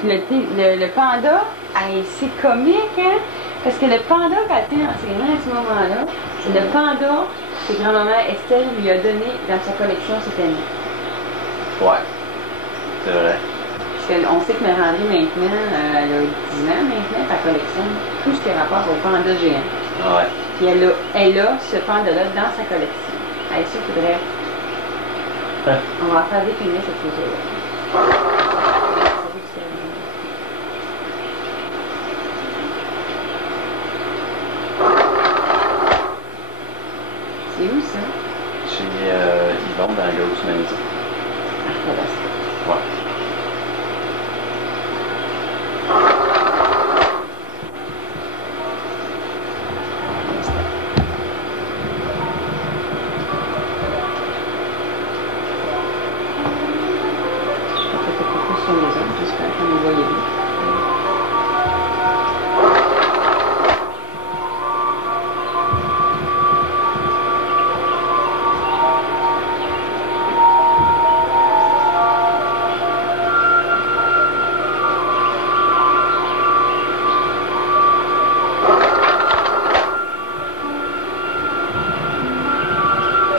Puis le panda, c'est comique, hein? Parce que le panda, quand elle était entraînée à ce moment-là, le panda que grand-maman Estelle lui a donné dans sa collection cette année. Ouais, c'est vrai. Parce qu'on sait que Mère-André, maintenant, elle a 10 ans maintenant, elle collectionne tout ce qui a rapport au panda géant. Ouais. Puis elle a ce panda-là dans sa collection. Ça, faudrait... On va faire définir cette photo-là. C'est où ça? Chez Yvonne dans la grosse maison. Ah, Ouais. J'espère qu'on me voyait bien.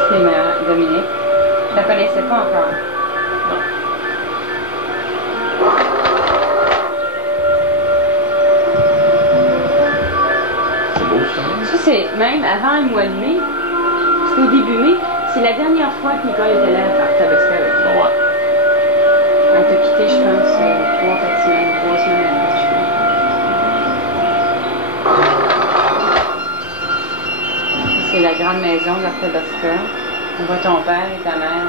C'est Dominique. Je la connaissais pas encore. Ça, c'est même avant le mois de mai, c'est au début mai, c'est la dernière fois que Nicole était là à Tabasco avec moi. Ouais. Elle t'a quitté, je pense, 3 semaines après, je pense. C'est la grande maison de l'Artabasca. On voit ton père et ta mère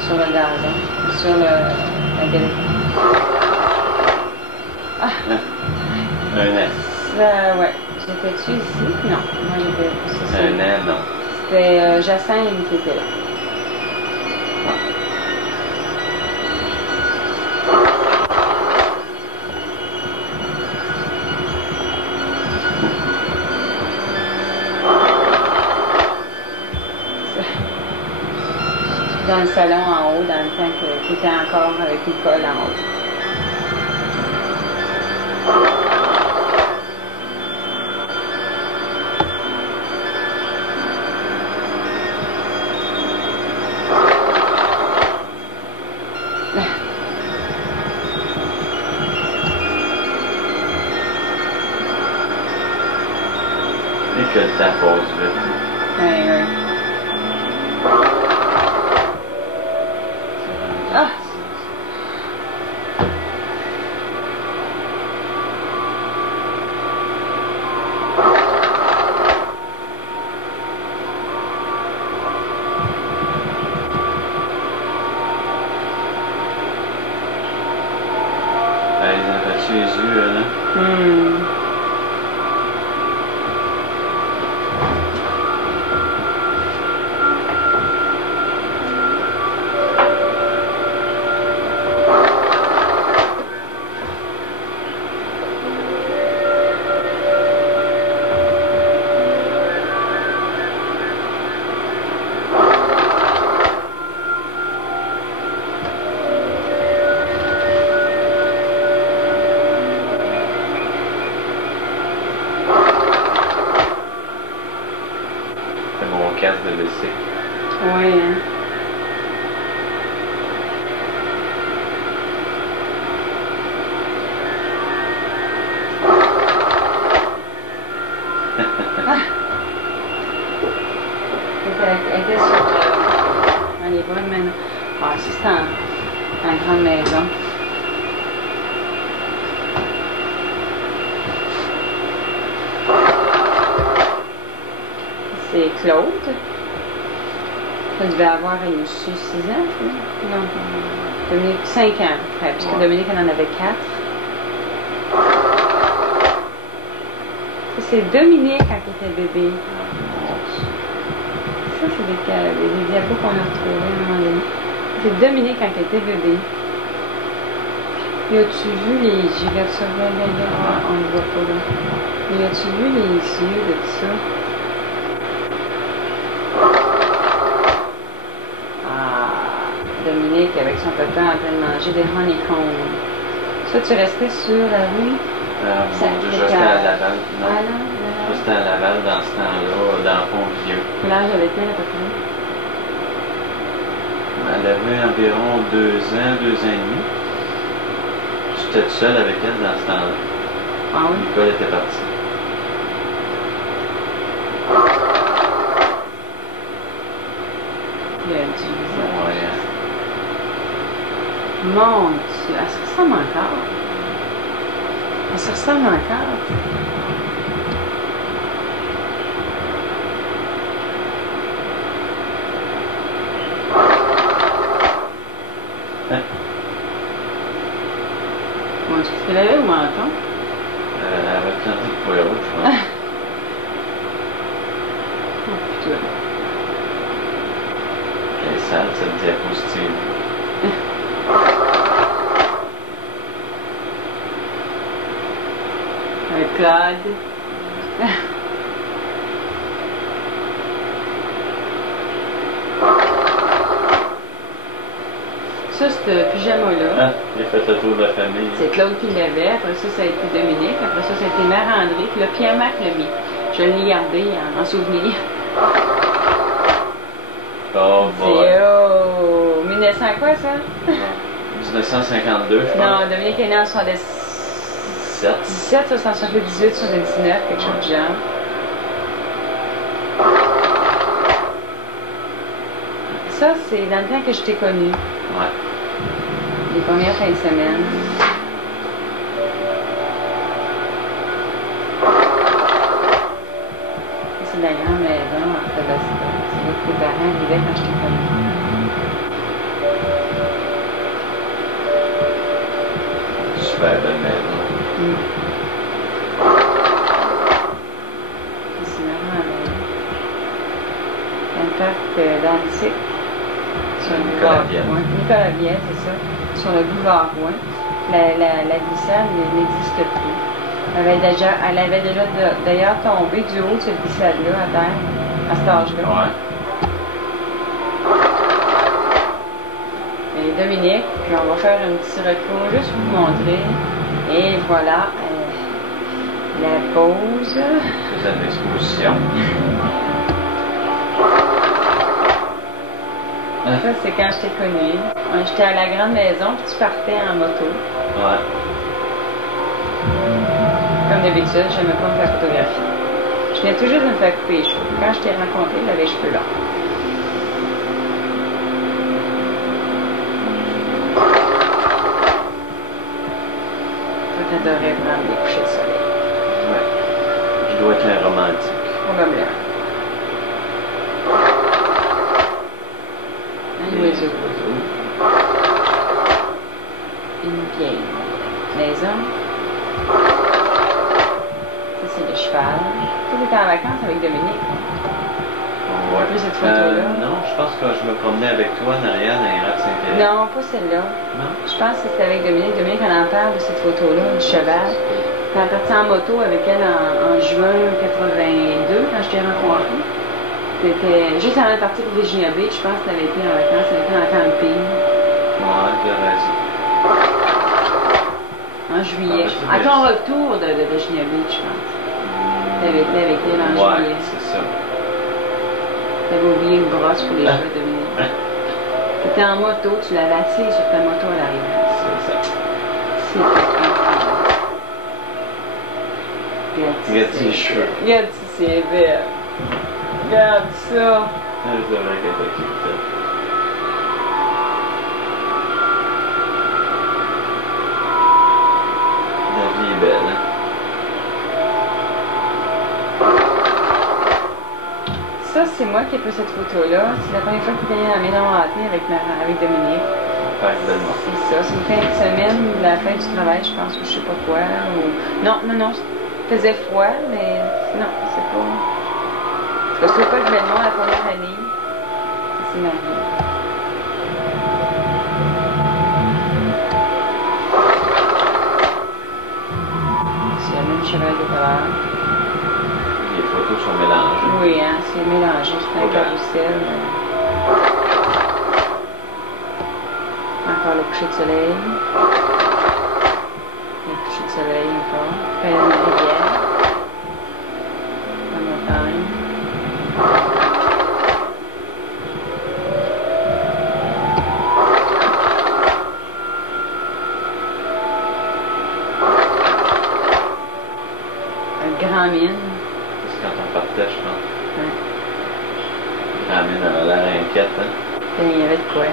sur le gazon, sur la galerie. Ah! Un an. Ouais. J'étais-tu ici? Non. Moi, j'étais... Un an, non. C'était Jacinthe qui était là. Dans le salon en haut, dans le temps que j'étais encore avec Nicole en haut. Et que le temps passe vite. Oui. Ah! Ils ont fait les yeux, là. C'est mon casque de WC. Oui, hein. Elle était sur dans les bonnes maintenant. Ah, c'est dans la grande maison. C'est Claude. Ça devait avoir 6 ans, non, Dominique, 5 ans, ouais, parce que Dominique, elle en avait 4. Ça, c'est Dominique quand il était bébé. Ça, c'est des diapos qu'on a retrouvés à un moment donné. C'est Dominique quand il était bébé. Et as-tu vu les... J'ai regardé ça, on ne le voit pas là. Mais as-tu vu les yeux de tout ça? Dominique avec son papa en train de manger des honeycombs Ça, tu restais sur la rue? Mon Dieu, je restais à Laval. Non, Ah non, je restais à Laval dans ce temps-là, dans Pont-Vieux. quel âge avait-elle à peu près? Elle avait environ 2 ans, 2 ans et demi. J'étais tout seul avec elle dans ce temps-là. Ah oui? Nicole était partie. Il y a du visage. Ouais. Mon Dieu, elle se ressemble encore. Elle se ressemble encore. Hein? Mon Dieu, qu'est-ce qu'elle avait au menton? Elle avait planté de poireaux, je pense. Oh putain. Elle est sale, cette diapositive. Claude. Ça, ce pyjama-là, Ah, il a fait le tour de la famille. c'est Claude qui l'avait. Après ça, ça a été Dominique. Après ça, ça a été Mère-André. Puis là, Pierre-Marc l'a mis. Je l'ai gardé en souvenir. Oh, boy. C'est oh, 1900 quoi, ça? 1952, je pense. Non, Dominique est né en 77, 7. 78, 79, quelque chose du genre. Ça, c'est dans le temps que je t'ai connu. Ouais. Les premières fins de semaine. C'est la grande maison à Tabasco. C'est là que tes parents vivaient quand je t'ai connu. Super belle maison. C'est marrant, un parc d'Antique. Sur le boulevard Gouin. Nicolas Vienne, c'est ça. Sur le boulevard Gouin. La glissade n'existe plus. Elle avait déjà d'ailleurs tombé du haut de cette glissade-là à terre, à cet âge-là. Ouais. Et Dominique, puis on va faire un petit recours juste pour vous montrer. Et voilà, la pause. C'est une exposition. Ça, c'est quand je t'ai connue. J'étais à la grande maison, puis tu partais en moto. Ouais. Comme d'habitude, je n'aimais pas me faire photographier. Je viens tout juste de me faire couper les cheveux. Quand je t'ai rencontré, j'avais les cheveux longs. Toi, t'adorais prendre des couchers de soleil. Ouais. Je dois être un romantique. Probablement. Un oiseau. Une vieille maison. Ça, c'est le cheval. Tu étais en vacances avec Dominique. Ouais. Plus cette photo-là. Non, je pense que je me promenais avec toi en arrière dans les rats de Saint-Pierre. Non, pas celle-là. Non? Je pense que c'était avec Dominique. Dominique, on en parle de cette photo-là, du cheval. Quand on est parti en moto avec elle en juin 82, quand je t'ai rencontré. C'était juste avant de partir pour Virginia Beach, je pense que tu avais été en vacances, tu avais été en camping. Ouais, tu as raison. En juillet. Ah, À ton retour de Virginia Beach, je pense. Tu avais été avec elle en Ouais, juillet. c'est ça. Tu avais oublié une brosse pour les cheveux de Dominique. Tu étais en moto, tu l'avais assis sur ta moto à l'arrivée. C'est ça. C'était incroyable. Regarde tes cheveux. Regarde si c'est belle. Regarde ça. C'est vrai qu'elle est cute. La vie est belle, hein? Ça, c'est moi qui ai pris cette photo-là. C'est la première fois que tu allé dans la maison hantée avec Dominique. Père Belmont. C'est ça. C'est une fin de semaine, la fin du travail, je pense, ou je sais pas quoi. Ou... Non. Il faisait froid, mais non, c'est pas. Parce que c'est pas que Belmont, la première année, c'est marié. C'est le même cheval de couleur. Les photos sont mélangées. Oui, hein, c'est mélangé, c'est un Ok. carrousel. Encore le coucher de soleil. grand mine. C'est quand on partait, je pense. Ouais. Grand mine avait l'air inquiète, hein. Ben, il y avait de quoi.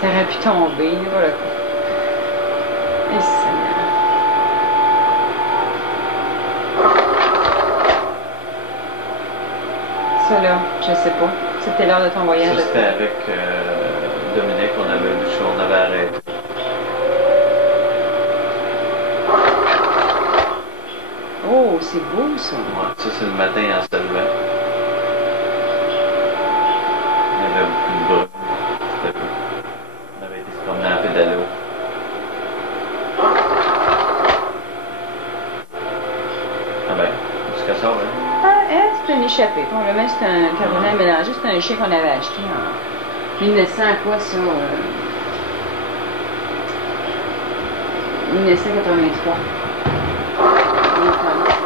Ça aurait pu tomber, voilà quoi. Et Seigneur. Ça là, je sais pas. C'était l'heure de ton voyage. Ça, c'était avec Dominique, on avait vu ça, on avait arrêté. Oh, c'est beau ça. Ouais, ça, c'est le matin en se levant. Il y avait beaucoup de brume. C'était beau. On avait été se promener à pédalo. Ah ben, jusqu'à ça, hein. Ah, c'est un échappé. Probablement, c'est un cabernet mélangé. C'est un chien qu'on avait acheté en 1900, quoi, ça? 1983. 1983.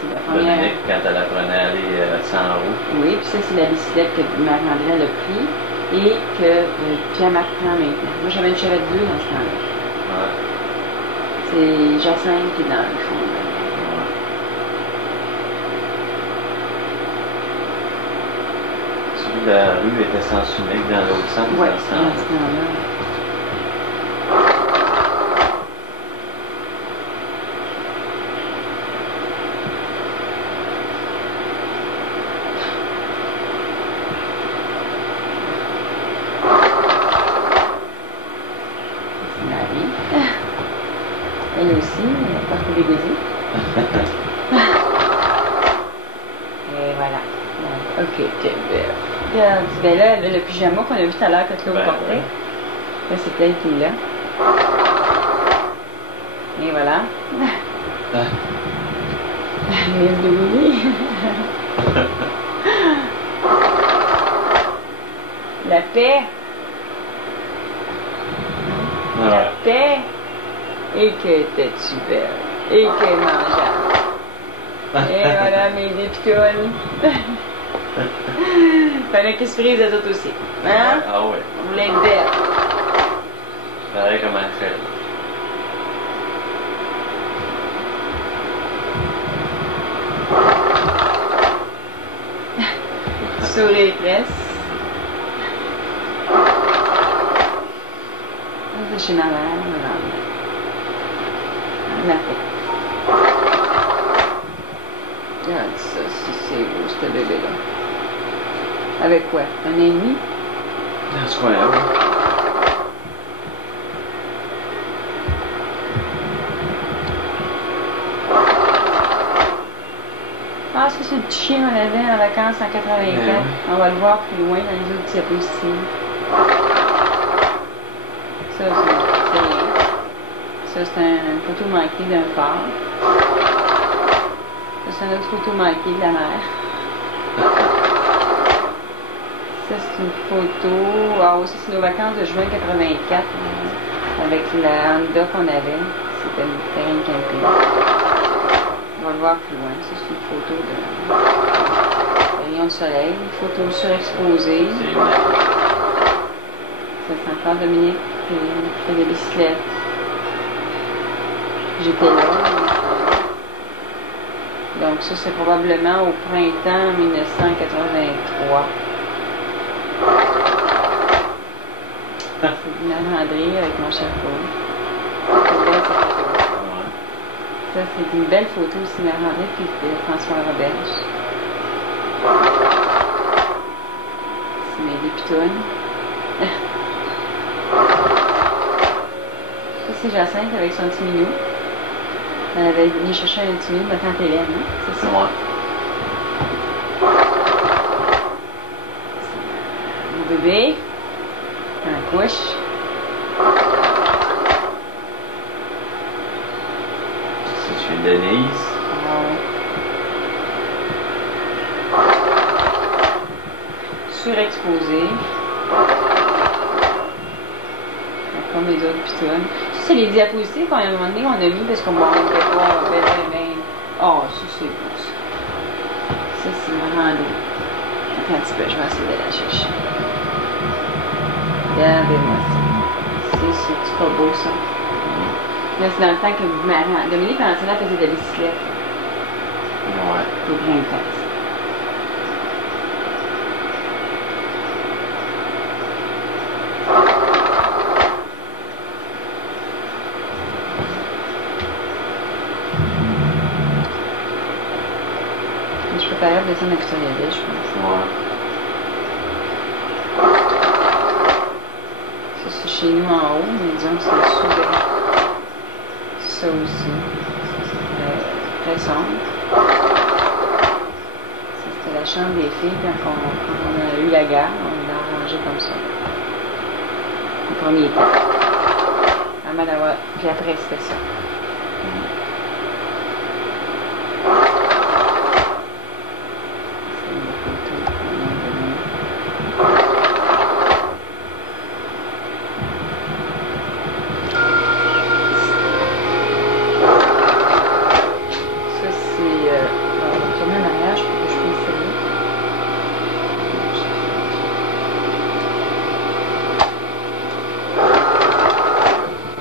C'est la première. Dominique, quand elle apprenait à aller sans roue. Oui, puis ça, c'est la bicyclette que Marc-André a pris et que Pierre-Marc prend maintenant. Moi, j'avais une Chevette bleue dans ce temps-là. Ouais. C'est Jacinthe qui est dans le fond. Celui de la rue était sens unique dans l'autre sens. Oui, dans ce dans sens. ce temps-là. Elle aussi, elle porte des gosiers. Et voilà. Donc, ok, quelle belle. Regarde, ben là, elle a le pyjama qu'on a vu tout à l'heure que Claude portait. Ouais. Là, c'est elle qui est là. Et voilà. Lève de Willy. La paix. La Ouais. paix. Et que était-tu belle. Et que mangeable. Et voilà mes dépitounes. Fallait qu'ils se frisent les autres aussi. Hein? Ah ouais. On voulait être belle. Pareil comme elle fait. Sourire presse. C'est chez ma mère, la paix. Regarde ça, si c'est beau, ce bébé-là. Avec quoi? Un an et demi? Dans ce coin-là, oui. Je pense que c'est le petit chien qu'on avait en vacances en 84. oui. On va le voir plus loin dans les autres diapositives. Ça, c'est rien. Ça, c'est une photo manquée d'un phare. Ça, c'est une autre photo manquée de la mer. Ça, c'est une photo. Ah, aussi, c'est nos vacances de juin 84 avec la Honda qu'on avait. C'était le terrain de camping. On va le voir plus loin. Ça, c'est une photo de rayon de soleil. Une photo surexposée. C'est Ça, c'est encore Dominique qui fait des bicyclettes. J'étais là. Donc ça, c'est probablement au printemps 1983. C'est Marc-André avec mon chapeau. C'est belle, cette photo. Ouais. Ça, c'est une belle photo aussi, Marc-André puis François Roberge. C'est mes dépitounes. Ça, c'est Jacinthe avec son petit minou. Elle avait venu chercher un petit minou, ma tante Hélène, hein? C'est ça? Ouais. Mon bébé. Un couche. C'est celui de Denise. Surexposé. Comme les autres pitounes. Ça, c'est les diapositives qu'à un moment donné, on a mis parce qu'on ne pouvait pas bien. Oh, ça, c'est beau, ça. Ça, c'est Marc-André. Attends un petit peu, je vais essayer de la chercher. Regardez-moi ça. C'est pas beau, ça. Là, c'est dans le temps que Dominique Valentina faisait de la bicyclette. Ouais. Des grimpasses. Je suis préparée à descendre avec Victoria Ville, je pense. Ouais. Ça, c'est chez nous en haut, mais disons que c'est le sud. Ça aussi. C'est très sombre. Ça, c'était la chambre des filles quand on a eu la guerre. On l'a arrangé comme ça. Le premier temps. Avant d'avoir. Puis après, c'était ça. C'est une photo qu'on a donnée. Ça, c'est. On va retourner en arrière, je crois que je peux essayer.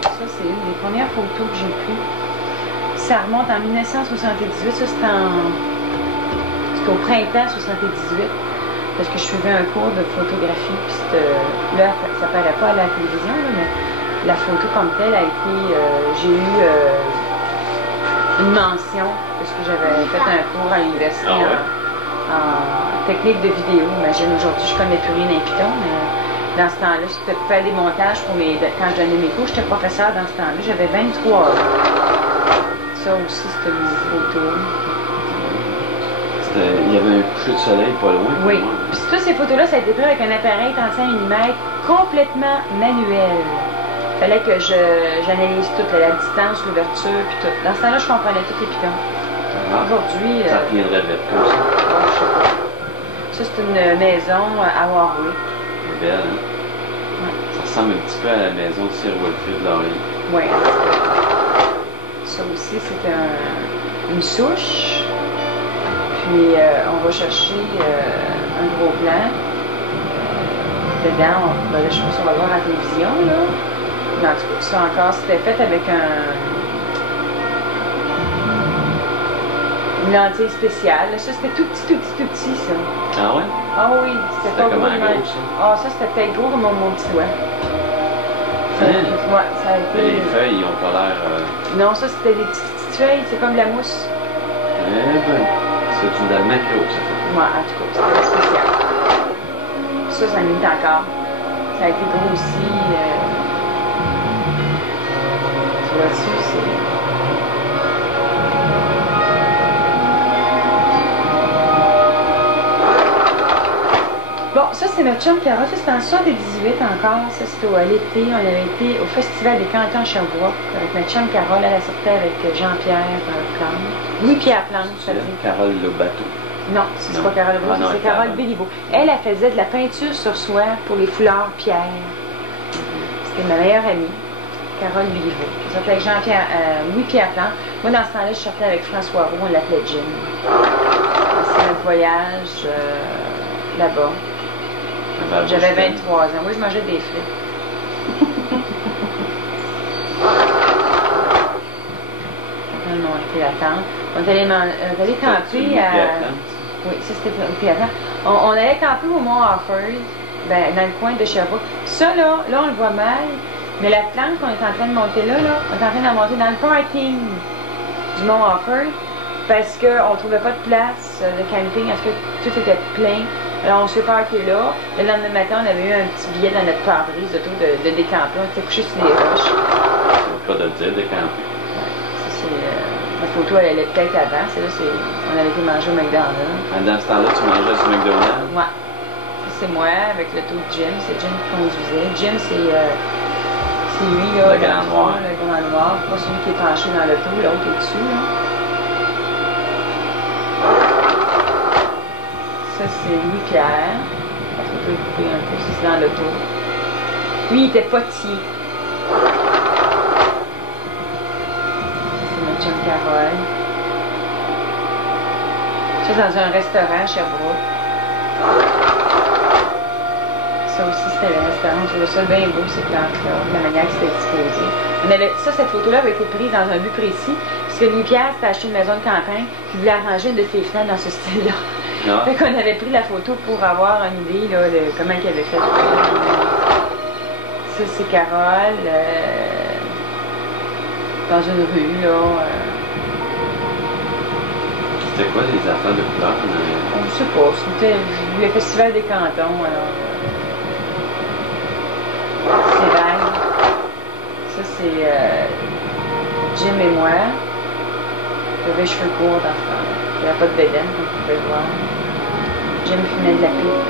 Ça, c'est une des premières photos que j'ai prises. Ça remonte en 1978. Ça, c'était au printemps 78. Parce que je suivais un cours de photographie. Puis là, ça paraît pas à la télévision, là, mais la photo comme telle a été. J'ai eu une mention parce que j'avais fait un cours à l'université en technique de vidéo. Imagine, aujourd'hui, je connais plus rien d'un Python, mais dans ce temps-là, je faisais des montages pour quand je donnais mes cours. J'étais professeur dans ce temps-là. J'avais 23 ans. Ça aussi, c'était une photo. Il y avait un coucher de soleil pas loin. Oui. Puis toutes ces photos-là, ça a été pris avec un appareil 35 mm complètement manuel. Il fallait que j'analyse toute la distance, l'ouverture, puis tout. Dans ce temps-là, je comprenais tous les pitons. Aujourd'hui. Ça reviendrait vite comme ça. Je sais pas. Ça, c'est une maison à Warwick. C'est belle, hein? Ouais. Ça ressemble un petit peu à la maison de Sir Wilfrid Laurier. Oui. Ça aussi, c'est une souche. Puis, on va chercher un gros plan. Dedans, là, je sais pas si on va voir à la télévision, là. Mais en tout cas, ça encore, c'était fait avec une lentille spéciale. Ça, c'était tout petit, ça. Ah ouais? Ah oui, c'était pas comme gros. un gros, ça? Ah, ça, c'était peut-être gros comme mon petit doigt. Hein? Ouais, ça a été. Les feuilles, ils ont pas l'air. Non, ça, c'était des petites feuilles, c'est comme de la mousse. Eh ben, c'est une dalle macro, ça fait. Ouais, en tout cas, c'était spécial. Ça limite encore. Ça a été grossi. Tu vois-tu, c'est. Bon, ça, c'est notre chum Cara. Ça, c'était en 78 encore. Ça, c'était à l'été. On avait été au Festival des Cantons Sherbrooke avec notre chum Carole. Elle sortait avec Jean-Pierre Plante. Louis-Pierre Plante, ça veut dire. Carole Lobato. Non, c'est pas Carole Lobato, c'est Carole Béliveau. Elle faisait de la peinture sur soie pour les foulards pierre. C'était ma meilleure amie, Carole Béliveau. Je sortais avec Jean-Pierre, Louis-Pierre Plante. Moi, dans ce temps-là, je sortais avec François Roux, on l'appelait Jim. C'est notre voyage là-bas. J'avais 23 ans. Oui, je mangeais des frites. On a monté la tente. On est allé camper à. Oui, ça c'était au on allait camper au Mont Offord, ben, dans le coin de Sherbrooke. Ça, là, on le voit mal, mais la plante qu'on est en train de monter là, on est en train de la monter dans le parking du Mont Offord parce qu'on ne trouvait pas de place de camping, parce que tout était plein. Alors, on s'est parqué là. Le lendemain matin, on avait eu un petit billet dans notre pare-brise de décamper. On s'était couché sur des roches. C'est pas de le dire, décamper. Ça, c'est. La photo, elle est peut-être avant. Celle-là, on avait été manger au McDonald's. Dans ce temps-là, tu mangeais du McDonald's? Ouais. C'est moi, avec le taux de Jim. C'est Jim qui conduisait. Jim, c'est lui, là. Le grand noir. Le grand noir. Pas celui qui est penché dans l'auto, l'autre au-dessus, là. Ça, c'est Louis-Pierre. La photo est coupée un peu, c'est dans l'auto. Lui, il était potier. C'est notre chum Carole. Ça, dans un restaurant à Sherbrooke. Ça, ça aussi, c'était le restaurant. Je trouvais ça bien beau, ces plantes-là, la manière que c'était disposé. Cette photo-là avait été prise dans un but précis, puisque Louis-Pierre s'était acheté une maison de campagne, puis voulait arranger une de ses fenêtres dans ce style-là. Ah. Fait qu'on avait pris la photo pour avoir une idée là, de comment il avait fait. Ça, c'est Carole, dans une rue, là. C'était quoi les affaires de couleurs? Je sais pas, c'était le Festival des Cantons, alors. C'est vague. Ça, c'est Jim et moi. J'avais les cheveux courts dans ce temps-là. Il n'y avait pas de bédaine, comme vous pouvez le voir. Jim fumait de la pipe.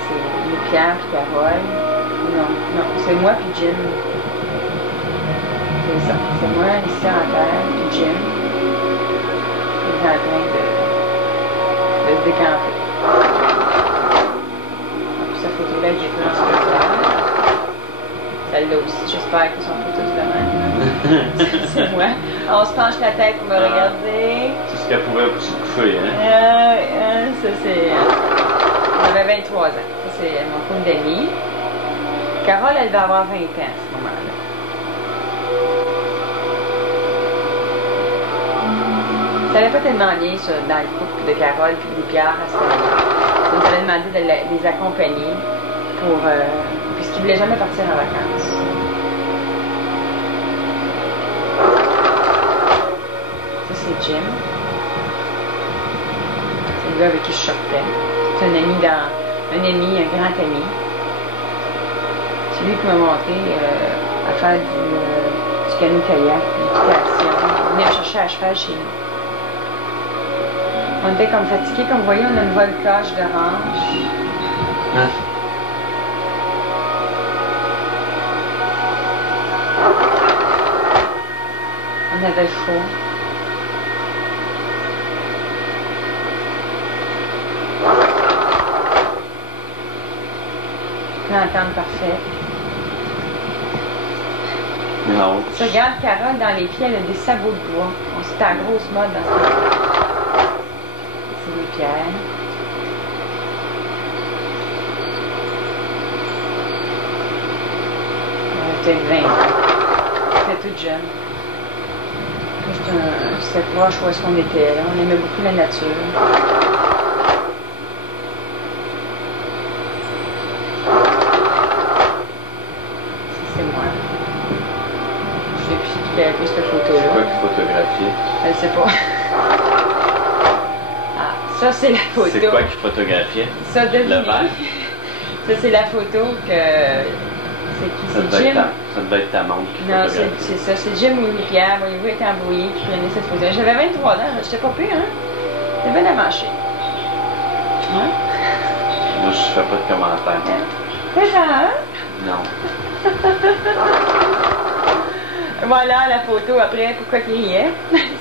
C'est Louis-Pierre puis Carole. Non, c'est moi puis Jim. C'est ça. C'est moi ici en terre, puis Jim. Il est en train de se décamper. Puis cette photo-là, j'ai pris en spectacle. Celle-là aussi, j'espère qu'ils sont tous de même. C'est moi. On se penche la tête pour me regarder. C'est ce qu'elle pouvait se coucher, hein? Ça, c'est... J'avais 23 ans. Ça, c'est mon couple d'amis. Carole, elle va avoir 20 ans à ce moment-là. Ça n'allait pas tellement bien ça, dans le couple de Carole et de Pierre à ce moment-là. On nous avait demandé de les accompagner pour... puisqu'ils ne voulaient jamais partir en vacances. Ça, c'est Jim. C'est le gars avec qui je sortais. C'est un ami, un grand ami. C'est lui qui m'a montré à faire du canot-kayak, de l'équitation. Il venait me chercher à cheval chez nous. On était comme fatigués, comme vous voyez, on a une volcage d'orange. Hein? On avait chaud. L'entente parfaite. Non. Tu regardes Carole dans les pieds, elle a des sabots de bois. C'était à grosse mode dans ce temps. C'est Louis-Pierre. On avait peut-être 20 ans. C'était toute jeune. C'était proche où est-ce qu'on était. Là. On aimait beaucoup la nature. C'est moi. Je sais plus qui a pris cette photo-là. C'est quoi qui photographiait? Je ne sais pas. Ah, ça c'est la photo. C'est quoi qui photographiait? Ça, devinez. Le verre? Ça c'est la photo que... C'est qui? C'est Jim? Ça devait être ta montre qui Non, photographiait. c'est ça. C'est Jim ou Louis-Pierre. Voyez-vous, était embrouillé qui prenait cette photo. J'avais 23 ans. J'étais pas pire, hein? C'était bien avanché. Hein? Moi, je fais pas de commentaires. C'est ça, hein? Non. Voilà la photo après, pourquoi qu'il riait.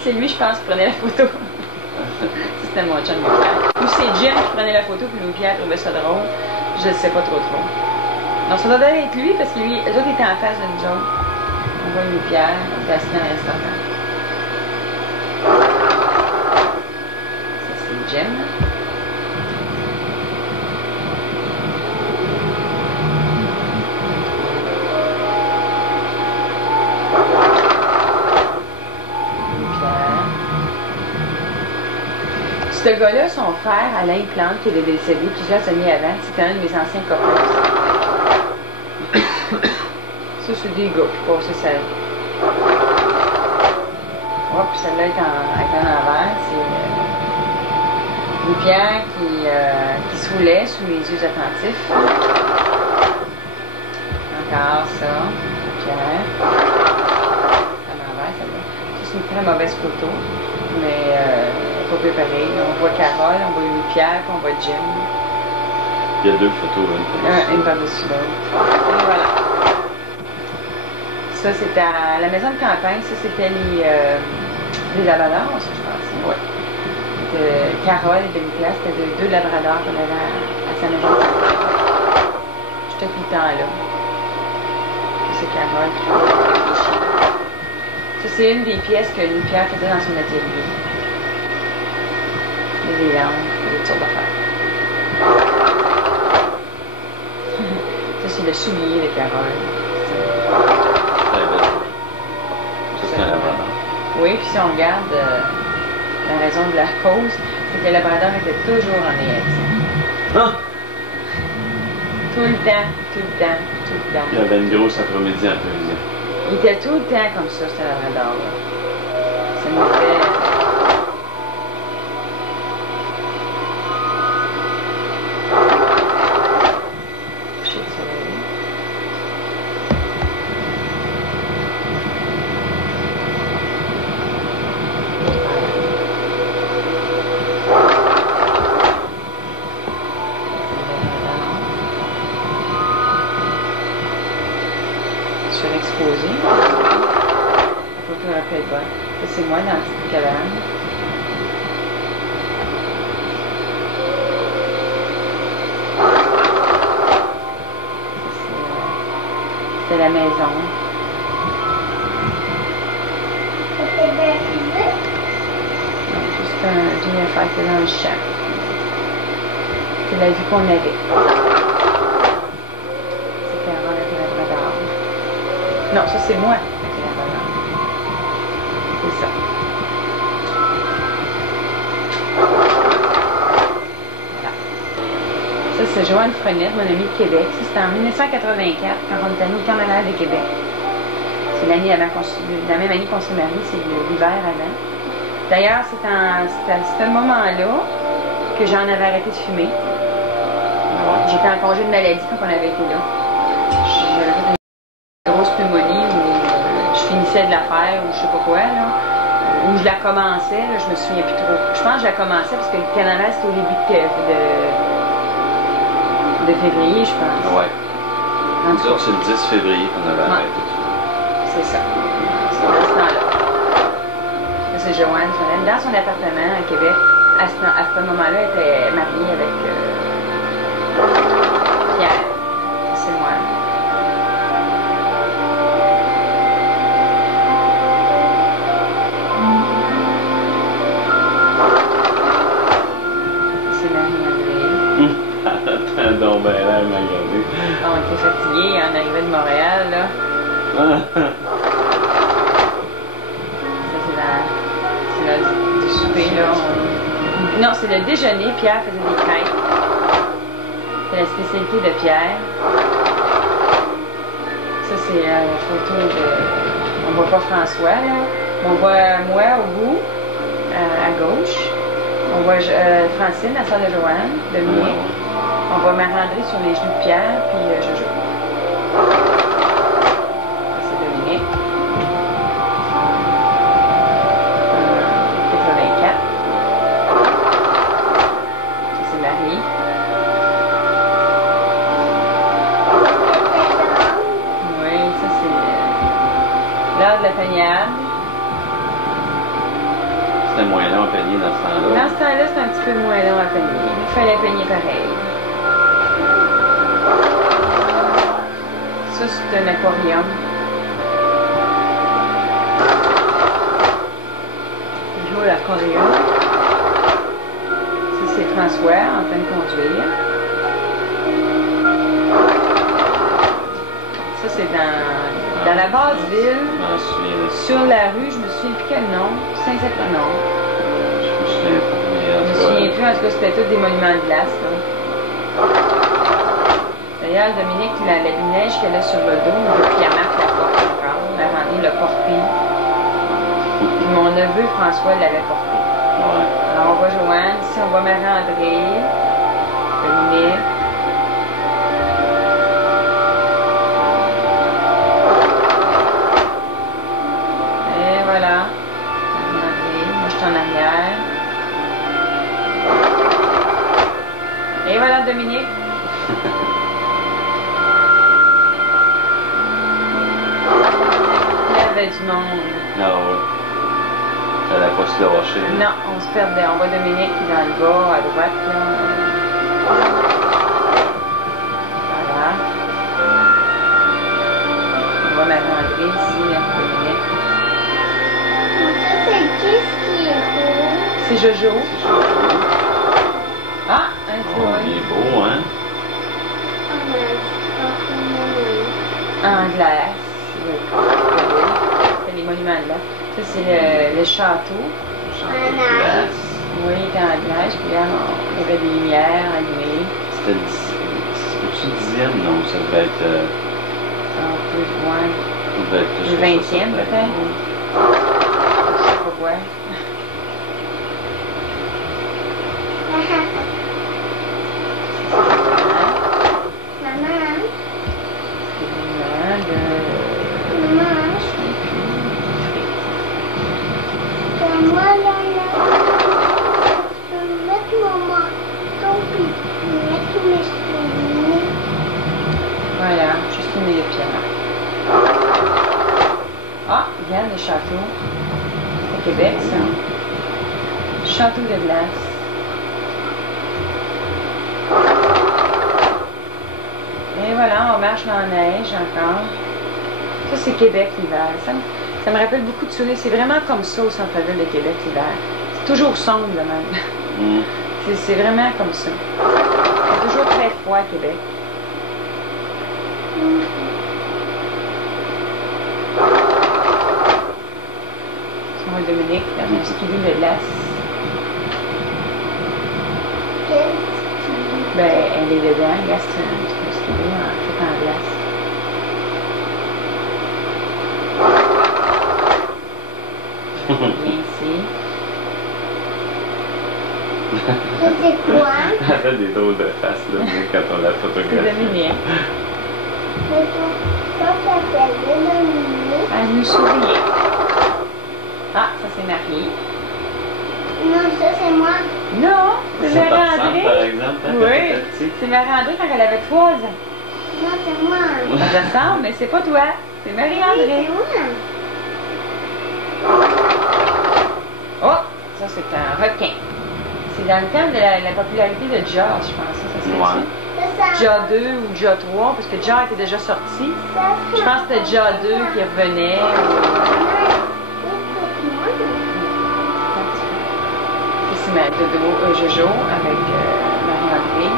C'est lui, je pense, qui prenait la photo. C'était mon chum Louis-Pierre. Ou c'est Jim qui prenait la photo, puis Louis-Pierre trouvait ça drôle. Je ne sais pas trop. Non, ça doit être lui, parce que lui, eux autres étaient en face de nous autres. On voit Louis-Pierre, on était assis dans le restaurant. Ça, c'est Jim. Ce gars-là, son frère, Alain Plante, qui est décédé plusieurs années avant, c'était un de mes anciens copains. Ça, c'est des gars qui passaient sa vie. Ouais, puis celle-là est avec un envers. C'est Louis-Pierre qui se roulait sous les yeux attentifs. Encore ça, Louis-Pierre. À l'envers, celle-là. Ça, c'est une très mauvaise photo, mais pas préparée. On voit Carole, on voit Louis-Pierre, puis on voit Jim. Il y a deux photos, Une par-dessus l'autre. Et voilà. Ça, c'était à la maison de campagne. Ça, c'était les labradors, ça, je pense. Oui. Carole et Louis-Pierre, c'était deux labradors qu'on avait à sa maison de campagne. J'étais tout le temps là. C'est Carole qui fait les chiens. Ça, c'est une des pièces que Louis-Pierre faisait dans son atelier. Les viandes, les toutes sortes d'affaires. Ça, c'est le soulier de Carole. Très belle. Ça, c'est un labrador. Oui, puis si on regarde la raison de la cause, c'est que le labrador était toujours en érection. Ah! Tout le temps, tout le temps, tout le temps. Il y avait une grosse après-midi en prévision. Il était tout le temps comme ça, ce labrador-là. Ça nous fait... Coucher de soleil. Surexposé. La photo aurait pu être bonne. Ça, c'est moi dans la petite cabane. C'est la maison. Non, juste une affaire qui est dans le champ. C'est la vue qu'on avait. C'était avant le labrador. Non, ça c'est moi avec le labrador. C'est ça. Voilà. Ça c'est Joanne Frenette, mon amie de Québec. Ça c'était en 1984 quand on est allé au Carnaval de Québec. C'est l'année avant la même année qu'on s'est mariés, c'est l'hiver avant. D'ailleurs, c'est à ce moment-là que j'en avais arrêté de fumer. J'étais en congé de maladie quand on avait été là. J'avais fait une grosse pneumonie où je finissais de la faire ou je sais pas quoi, là. Où je la commençais, là, je me souviens plus trop. Je pense que je la commençais parce que le carnaval c'était au début de février, je pense. Ouais. Nous autres, c'est le 10 février qu'on avait arrêté. C'est ça. C'est dans ce temps-là. Ça, c'est Joanne Frenette. Dans son appartement à Québec, à ce moment-là, elle était mariée avec Pierre. C'est moi. C'est Marie-André. Attends donc, ben là, elle m'a regardé. On était fatigués en arrivant de Montréal, là. Ça, c'est l'heure du souper, là. Non, c'est le déjeuner. Pierre faisait des crêpes. C'est la spécialité de Pierre. Ça, c'est la photo de... On voit pas François, là. On voit moi au bout, à gauche. On voit Francine, la sœur de Joanne, Dominique. On voit Marie-André sur les genoux de Pierre, puis Jojo. C'est Dominique. 84. Ça, c'est Marie. Oui, ça, c'est l'heure de la peignade. C'était moins long à peigner dans ce temps-là. Dans ce temps-là, c'est un petit peu moins long à peigner. Il fallait peigner pareil. Ça, c'est un aquarium. Il joue à l'aquarium. Ça, c'est François en train de conduire. Ça, c'est dans la base ville. Je m'en souviens de ça. Sur la rue, je me souviens plus quel nom. C'est exactement non. Je me souviens pas. Mais Je me souviens plus, en tout cas, c'était tous des monuments de glace. Là. D'ailleurs, Dominique, la neige qu'elle a sur le dos, puis elle marque la porte encore. Marie-André l'a porté. Puis mon neveu François l'avait porté. Ouais. Alors, on voit Joanne. Ici, on voit Marie-André, Dominique. Et voilà. Marie-André. Moi, je suis en arrière. Et voilà Dominique. Il y avait du monde. Ah ouais. Ça n'allait pas se lâcher. Non, on se perdait. On voit Dominique qui est dans le bas, à droite, là. Voilà. On voit Marie-André ici, là, Dominique. C'est qui ce qui est rouge? C'est Jojo. en glace. C'est les monuments de là. Ça, c'est le château. Château de glace. Oui, il était en glace. Puis là, il y avait des lumières allumées. C'était le 10e, non? Ça devait être. On peut voir. Ça devait être plus Le que 20e, ça, peut-être. Je sais pas quoi. Maman, C'est maman, c'est moi là, je peux mettre mon manteau puis mettre mes cheveux. Voilà, juste une de pierre. Ah, regarde le château. C'est à Québec, ça. Château de glace. Et voilà, on marche dans la neige encore. Ça, c'est Québec l'hiver. Ça me rappelle beaucoup de souvenirs. C'est vraiment comme ça au centre-ville de Québec l'hiver. C'est toujours sombre, là, même. C'est vraiment comme ça. C'est toujours très froid à Québec. Moi, Dominique, dans un ski de glace. Ben, elle est dedans. Regarde, c'est un ski tout en glace. Bien ici. Ça c'est quoi? Elle fait des drôles de face là, quand on la C'est photographie. Dominique. Ça s'appelle Dominique. Elle nous souriait. Ah, ça c'est Marie. Non, ça c'est moi. Non, c'est Ça te ressemble, par Marie-André. exemple, quand Oui, t'étais petite? c'est Marie-André quand elle avait 3 ans. Non, c'est moi. Ça ressemble, mais c'est pas toi. C'est Oui, Marie-André. c'est moi. Oh, ça c'est un requin. C'est dans le temps de la popularité de Jaws, je pense. Ça se Ouais. fait Jaws 2 ou Jaws 3, parce que Jaws était déjà sorti. Je pense que c'était Jaws 2 qui revenait. C'est ma dodo Jojo avec Marie-André.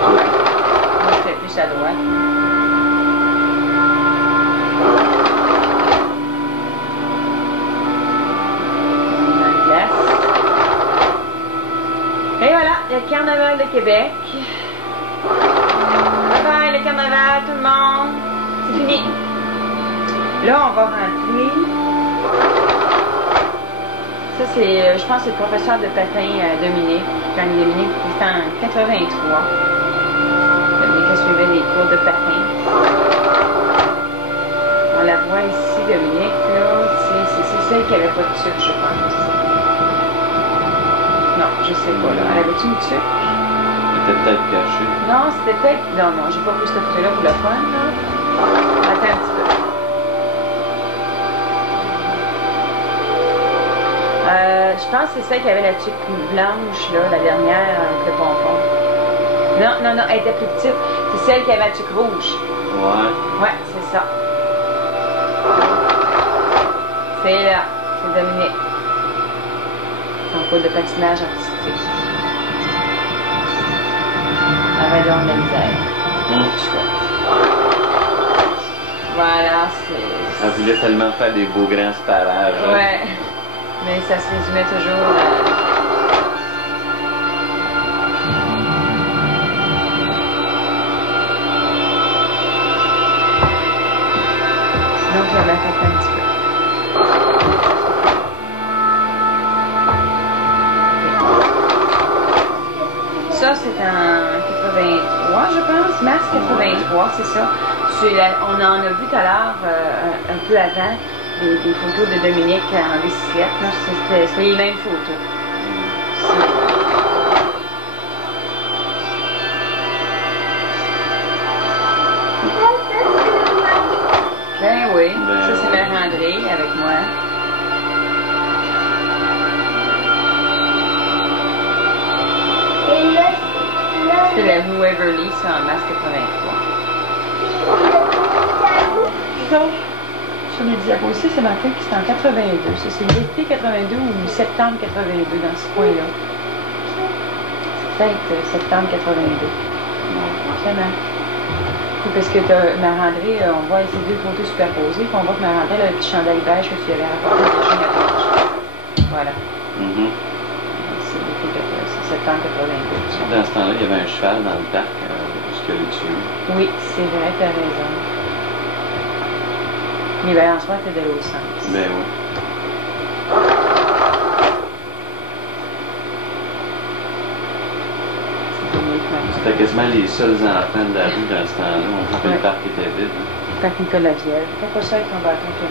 Moi, j'étais plus à droite. Et voilà, le carnaval de Québec. Bye bye le carnaval, tout le monde. C'est fini. Là, on va rentrer. Ça, c'est, je pense, c'est le professeur de patin Dominique. Quand Dominique était en 83. Dominique a suivi des cours de patin. On la voit ici, Dominique, là. C'est celle qui n'avait pas de sucre, je pense. Non, je sais pas, là. Elle avait-tu une tuque? Elle était peut-être cachée. Non, c'était peut-être... Non, j'ai pas pris cette photo-là pour le fun, là. Attends un petit peu. Je pense que c'est celle qui avait la tuque blanche, là, la dernière, avec le pompon. Non, elle était plus petite. C'est celle qui avait la tuque rouge. Ouais. Ouais, c'est ça. C'est là. C'est Dominique. Son cours de patinage artistique. Elle va donc de la misère. Chouette. Voilà, c'est... Elle voulait tellement faire des beaux grands parages. Hein? Ouais. Mais ça se résumait toujours donc je vais la faire un petit peu. Ça, c'est en 83, je pense. Mars 83, c'est ça. On en a vu tout à l'heure, un peu avant, des photos de Dominique en bicyclette. C'était les mêmes photos. Ben oui, ça c'est Marie-André avec moi. Et là, C'est la rue Waverly, ça en mars 83. Donc, sur les diapos aussi, c'est marqué que c'est en 82. Ça, c'est l'été 82 ou septembre 82 dans ce coin-là. C'est peut-être septembre 82. Bon, forcément. C'est parce que Marc-André, on voit ces deux photos superposées, puis on voit que Marc-André a le petit chandail beige que tu avais rapporté déjà il y a deux. Voilà. C'est septembre 92. Dans ce temps-là, il y avait un cheval dans le parc jusqu'à le tuer. Oui, c'est vrai, t'as raison. Mais ben, en soi, t'es de l'autre sens. Ben oui. C'était quasiment les seuls enfants de la rue dans ce temps-là. On voit que le parc était vide. Quand Nicolas Vielle. Fais pas ça avec ton bâton qui est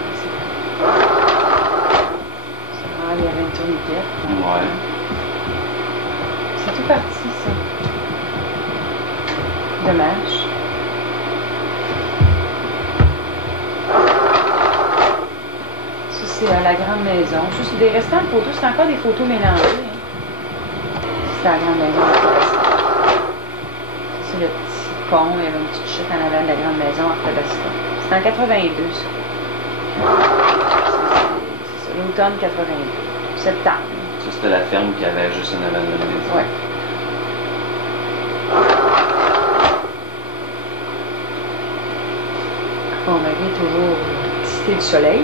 Ah, il y avait une tourniquette. Ouais. C'est tout parti, ça. Dommage. Ça, c'est à la grande maison. Ça, c'est des restants de photos. C'est encore des photos mélangées. Hein. C'est à la grande maison. C'est le petit pont. Il y avait une petite chute en avant de la grande maison à Tabasco. C'est en 82, ça. C'est ça, l'automne 82. Septembre. Ça, c'était la ferme qui avait juste en avant de la maison. Ouais. Bon, malgré toujours Cité du Soleil.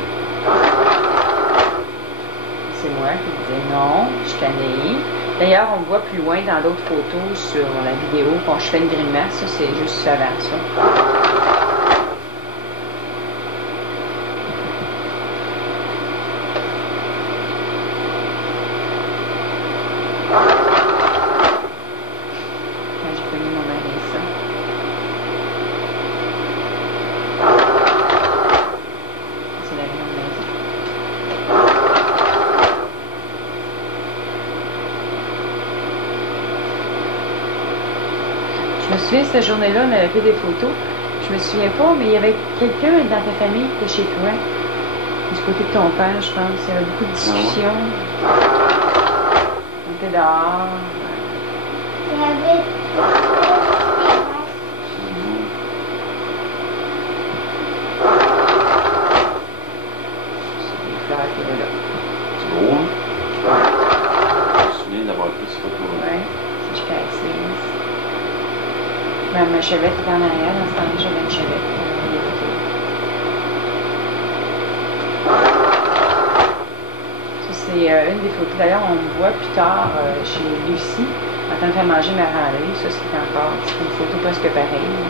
C'est moi qui disais non, je suis tannée. D'ailleurs, on me voit plus loin dans d'autres photos sur la vidéo quand je fais une grimace. Ça, c'est juste avant ça. Je me souviens, cette journée-là, on avait fait des photos. Je me souviens pas, mais il y avait quelqu'un dans ta famille qui était chez toi. Du côté de ton père, je pense. Il y avait beaucoup de discussions. On était dehors. Il y avait C'est des fleurs qui étaient là. C'est beau, hein? Je me souviens d'avoir pris cette photo-là. Ouais, c'est jusqu'à assise. Ma chevette est en arrière. Dans ce temps-là, j'avais une chevette. Ça, c'est une des photos. D'ailleurs, on me voit plus tard chez Lucie, en train de faire manger ma râlée. Ça, c'est encore une photo presque pareille.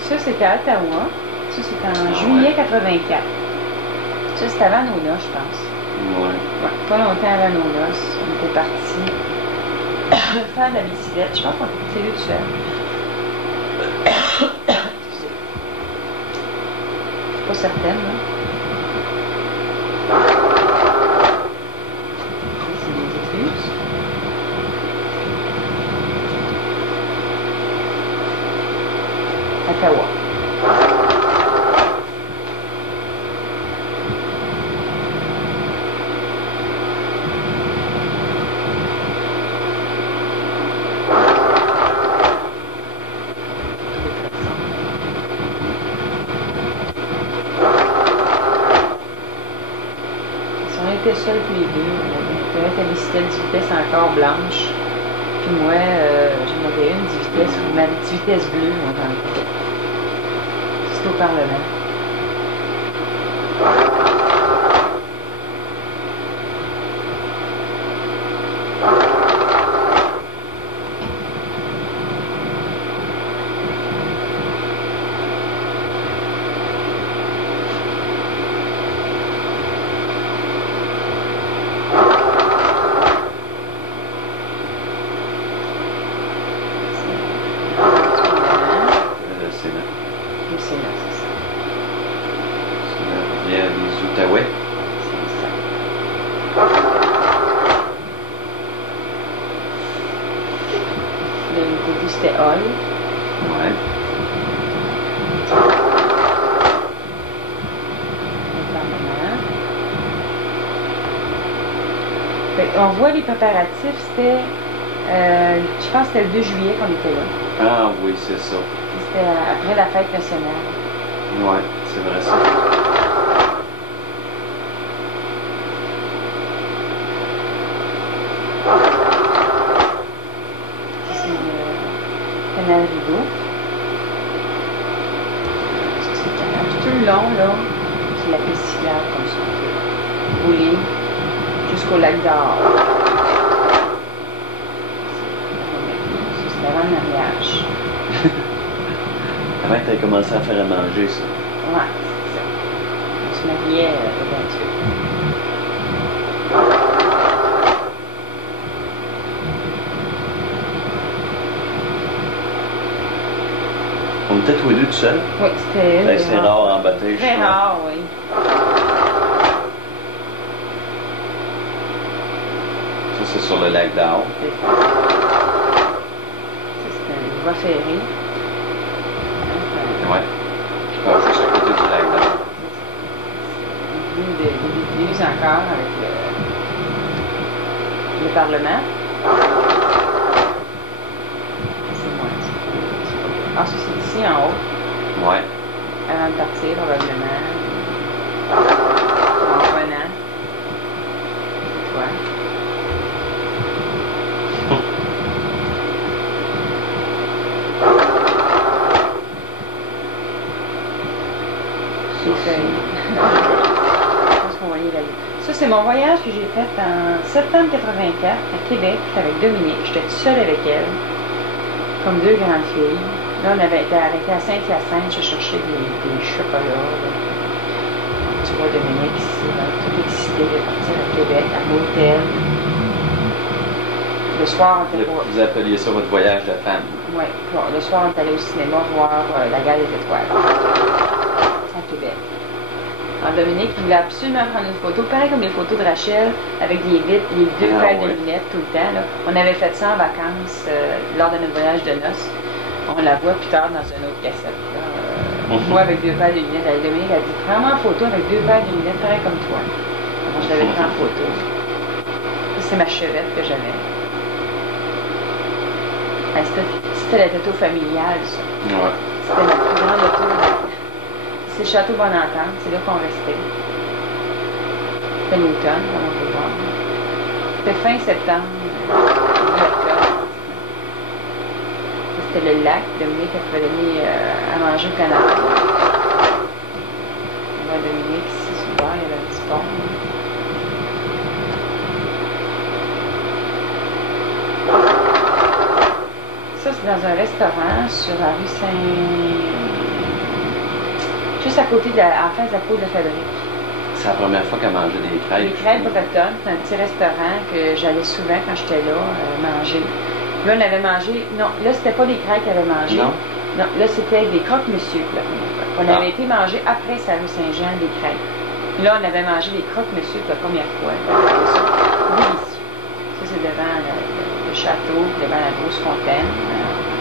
Ça, c'était à Ottawa. Ça, c'était en juillet 84. Ça, c'était avant nos noces, je pense. Ouais. Ouais, pas longtemps avant nos noces. On était partis faire de la bicyclette. Je pense qu'on était les deux seuls. Excusez. Je suis pas certaine, là. C'est des écluses. Ottawa. On était seuls tous les deux. On avait 10 vitesses encore blanche. Puis moi, j'en avais une 10 vitesses, ou ma 10 vitesses bleue, on en était. C'était au Parlement. C'était Hall. Ouais. On voit les préparatifs, c'était, je pense que c'était le 2 juillet qu'on était là. Ah oui, c'est ça. C'était après la fête nationale. Ouais, c'est vrai ça. jusqu'au lac d'Or. C'est avant le mariage. Avant que tu aies commencé à faire à manger, ça. Ouais, c'est ça. On se mariait le 28. On était tous les deux tout seuls. Oui, c'était Ben, c'est rare en baptême. Très rare, oui. Ça, c'est sur le lac d'Ao. C'est ça. Ça, c'est une voie ferrée. Ouais. Je passe juste à côté du lac d'Ao. Une vue de l'église encore avec le Parlement. C'est moi. Ah, ça, c'est ici en haut. Ouais. Avant de partir, probablement. En revenant. C'est toi. Ça, c'est mon voyage que j'ai fait en septembre 84 à Québec avec Dominique. J'étais toute seule avec elle, comme deux grandes filles. Là, on avait été arrêtés à Saint-Hyacinthe. Je cherchais des chocolats. Là. Tu vois Dominique ici, là, toute excitée de partir à Québec, à l'hôtel. Le soir, on était Vous appeliez ça votre voyage de femme. Oui, le soir, on est allé au cinéma voir La Guerre des Étoiles à Québec. Alors, Dominique, il voulait absolument prendre une photo, pareil comme les photos de Rachel, avec les vitres, les deux paires de lunettes tout le temps. Là. On avait fait ça en vacances lors de notre voyage de noces. On la voit plus tard dans une autre cassette. Moi, avec deux paires de lunettes. Elle, Dominique a dit, prends-moi en photo avec deux paires de lunettes, pareil comme toi. Alors, je l'avais pris en photo. C'est ma chevette que j'avais. C'était la auto familiale, ça. Ouais. C'était la plus grande auto. C'est le château Bonentente, c'est là qu'on restait. C'était l'automne, comme on peut voir. C'était fin septembre, début octobre. C'était le lac. Dominique a fait donner à manger au canard. On voit Dominique ici, sur le bord, il y avait un petit pont. Ça, c'est dans un restaurant sur la rue juste à côté, en face de la cour de la fabrique. C'est la première fois qu'elle mangeait des crêpes. Les crêpes bretonnes, c'est un petit restaurant que j'allais souvent quand j'étais là manger. Là, on avait mangé. Non, là, c'était pas des crêpes qu'elle avait mangé. Non? Non, là, c'était des croque-monsieur pour la première fois. On avait été manger après sa rue Saint-Jean des crêpes. Là, on avait mangé des croque-monsieur pour la première fois. Ça, délicieux. Ça, c'est devant le château, devant la grosse fontaine.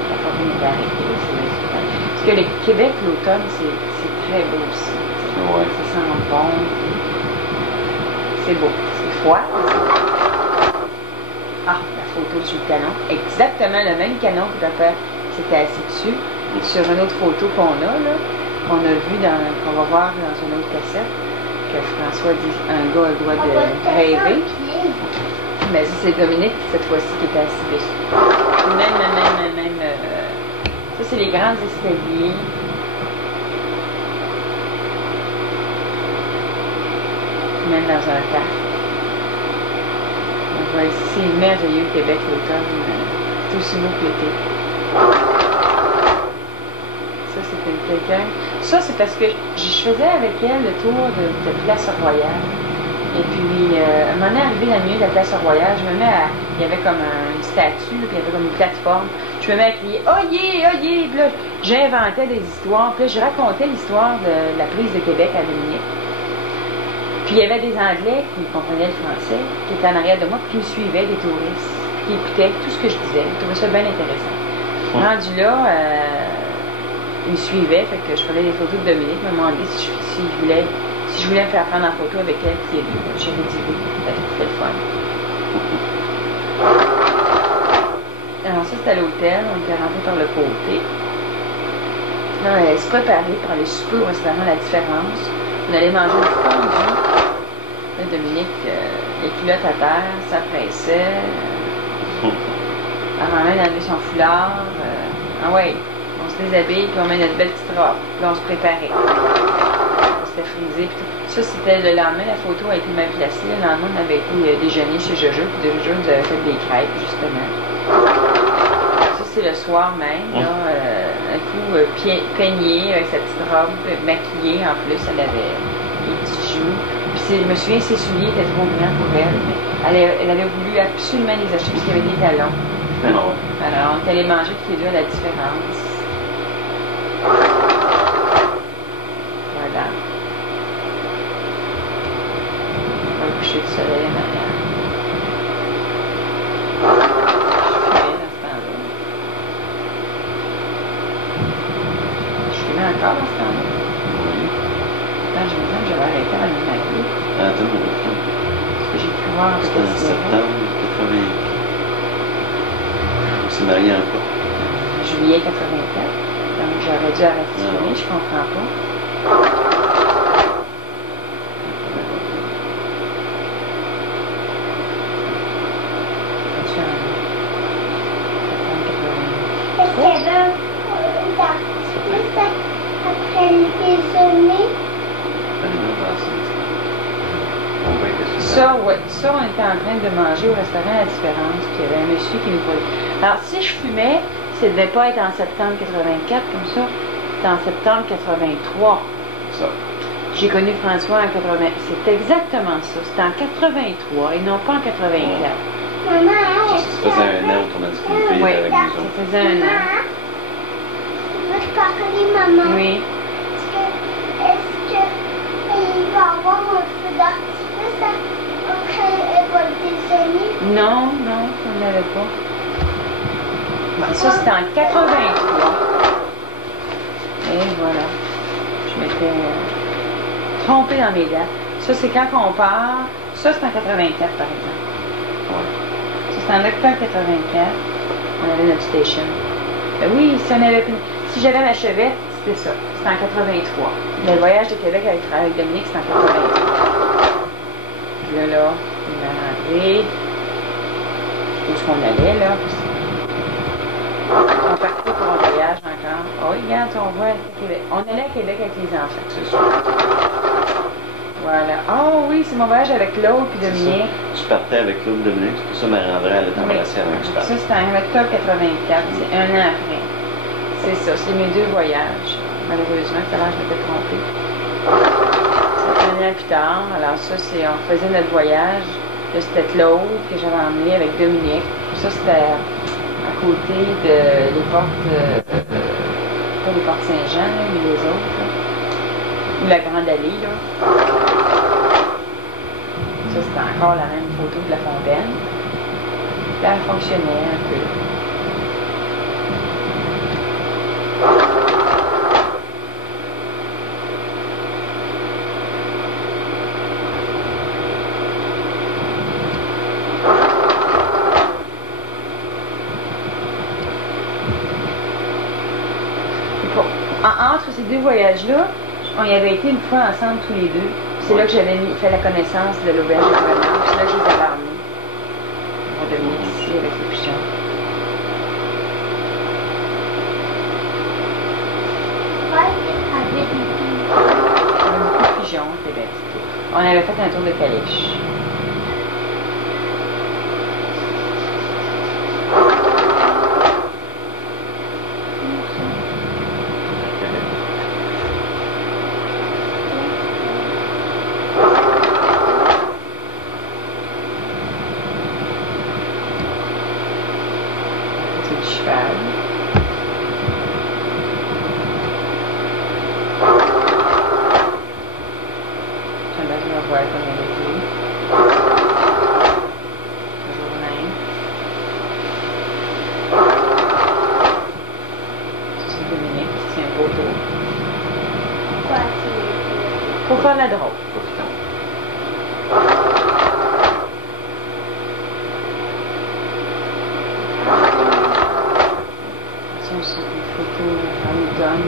La fontaine est arrêtée. Parce que le Québec, l'automne, c'est très beau aussi. Ouais. Ça sent bon. C'est beau. C'est froid. Ah, la photo sur le canon. Exactement le même canon que papa s'était assis dessus. Sur une autre photo qu'on a, là. Qu'on a vu qu'on va voir dans une autre cassette. Que François dit un gars a le droit de rêver. Mais c'est Dominique, cette fois-ci, qui était assis dessus. Même. Ça, c'est les grands escaliers. Même dans un parc. On voit ici, c'est merveilleux, Québec, l'automne. C'est aussi beau que l'été. Ça, c'était quelqu'un. Ça, c'est parce que je faisais avec elle le tour de Place Royale. Et puis, à un moment donné, arrivé dans le milieu de la Place Royale, je me mets à. Il y avait comme une statue, puis il y avait comme une plateforme. Je me mets à crier Oyez, oyez! Puis là, j'inventais des histoires. Puis là, je racontais l'histoire de la prise de Québec à Dominique. Puis il y avait des Anglais qui comprenaient le français, qui étaient en arrière de moi, puis qui me suivaient, des touristes, qui écoutaient tout ce que je disais. Ils trouvaient ça bien intéressant. Rendu là, ils me suivaient, fait que je prenais des photos de Dominique, me demandait si je voulais me faire prendre en photo avec elle, qui est lui. J'avais dit oui, c'était le fun. Alors ça, c'était à l'hôtel, on était rentrés par le côté. Là, elle se préparait pour aller souper au restaurant La Différence. On allait manger du fondu. Là, Dominique, les culottes à terre, s'appressait. Elle ramène d'enlever son foulard. Ah ouais, on se déshabille, puis on met notre belle petite robe. Puis là, on se préparait. On s'était frisé. Puis tout. Ça, c'était le lendemain, la photo a été mal placée. Le lendemain, on avait été déjeuner chez Jojo, puis Jojo nous avait fait des crêpes, justement. Ça, c'est le soir même, là, un coup peignée, avec sa petite robe, maquillée en plus, elle avait les petits joues. Puis je me souviens, ses souliers étaient trop grands pour elle, mais elle avait voulu absolument les acheter parce qu'il y avait des talons. Non. Alors, on est allé manger tous les deux à la différence. Voilà. Le coucher du soleil en arrière. Je fumais dans ce temps-là. Je fumais encore dans ce temps-là. Oui. Quand je me disais que j'avais arrêté à me maquiller. Attends, mon film. Parce que j'ai pu voir un peu C'était en de cigarette. septembre 80. On s'est marié encore. Juillet 84. Donc j'aurais dû arrêter de fumer, je comprends pas. Est-ce qu'il y avait un artiste après le déjeuner? Ça, ouais, ça, on était en train de manger au restaurant à la différence, puis il y avait un monsieur qui nous posait. Alors, si je fumais, ça ne devait pas être en septembre 84 comme ça, c'était en septembre 83. Ça. J'ai connu François en 80. C'est exactement ça. C'était en 83 et non pas en 84. Maman, Ça faisait un an automatiquement Oui, avec nous ça autres. faisait un an. Tu veux parler, maman? Oui. Est-ce qu'il va y avoir un feu d'artifice après elle va déjeuner? Non, non, on n'avait pas. Bon, ça, c'était en 83. Et voilà. Je m'étais trompée dans mes dates. Ça, c'est quand on part. Ça, c'est en 84, par exemple. Ouais. Ça, c'est en octobre 84. On avait notre station. Ben oui, si j'avais ma chevette, c'était ça. C'était en 83. Le voyage de Québec avec Dominique, c'était en 83. Puis là, il m'a rentré. Où est-ce qu'on allait, là? On partait pour un voyage encore. Oh, regarde, on voit à Québec. On allait à Québec avec les enfants. C'est ça. Voilà. Oh oui, c'est mon voyage avec Claude puis Dominique. Je partais avec Claude Dominique, c'est pour ça que ma rendrait à l'embrasser avant que je parte. Ça, c'était en octobre 84. C'est un an après. C'est ça, c'est mes deux voyages. Malheureusement, tout à l'heure, je m'étais trompée. C'est un an plus tard. Alors ça, on faisait notre voyage. Là, c'était Claude que j'avais emmené avec Dominique. Ça, c'était à côté de les portes, pas les portes Saint-Jean, là, mais les autres. Là. Ou la Grande Allée, là. Ça, c'était encore la même photo de la fontaine. Là, elle fonctionnait un peu. Entre ces deux voyages-là, on y avait été une fois ensemble tous les deux. C'est là que j'avais fait la connaissance de l'auberge de Grenade. C'est là que je les avais emmenés. On va devenir ici avec les pigeons. On a beaucoup de pigeons au Québec. On avait fait un tour de calèche. Pour faire la drôle. Ça, c'est une photo à Hamilton,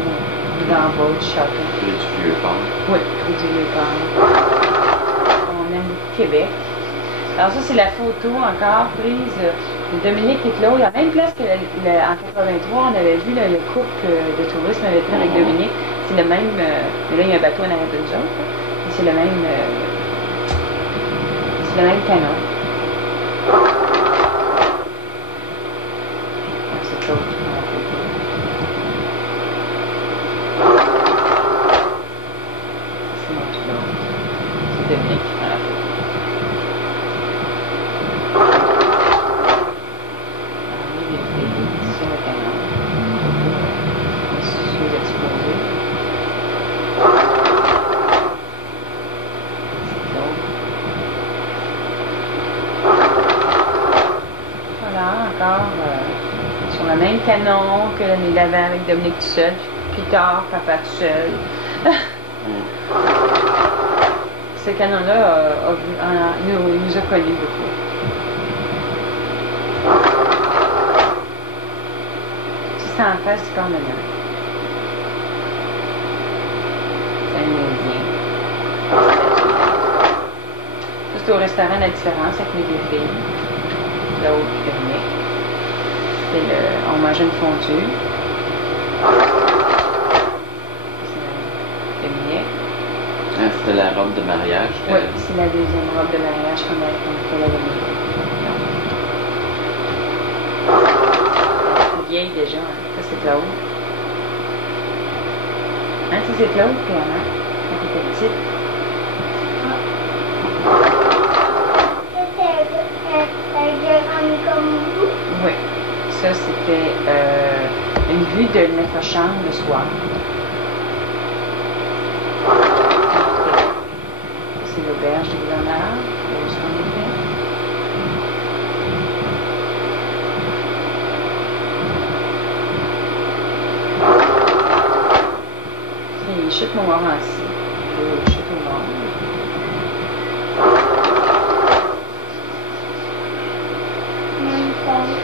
dans le bas du château. Près du vieux port. Oui, près du vieux port. On aime beaucoup Québec. Alors ça, c'est la photo encore prise de Dominique et Claude. À la même place qu'en 83, on avait vu le couple de tourisme avait pris avec Dominique. C'est le même, mais là, il y a un bateau en arrière de nous autres. c'est le même canon. C'est Claude qui prend la photo. C'est mon Claude. C'est Dominique qui prend la photo. Sur le canon. Sous-exposé. C'est Claude. Voilà, encore sur le même canon que l'année d'avant avec Dominique tout seul, puis tard, papa tout seul. Ce canon-là nous a collés beaucoup. C'est en face du corps meneur. C'est un Indien. Ça, c'était au restaurant La Différence avec mes deux filles. Là-haut, puis Dominique. On mangeait une fondue. C'est Dominique. Ah, c'était la robe de mariage. Oui, c'est la deuxième robe de mariage qu'on fait la Dominique. Vieille déjà, hein. Ça c'est Claude. Hein, ça c'est Claude, puis Anna, quand elle était petite. C'était comme vous. Oui, ça c'était une vue de notre chambre le soir. C'est l'auberge du gouverneur, où on était. C'est Chute Montmorency, Chute au nord. Même chose.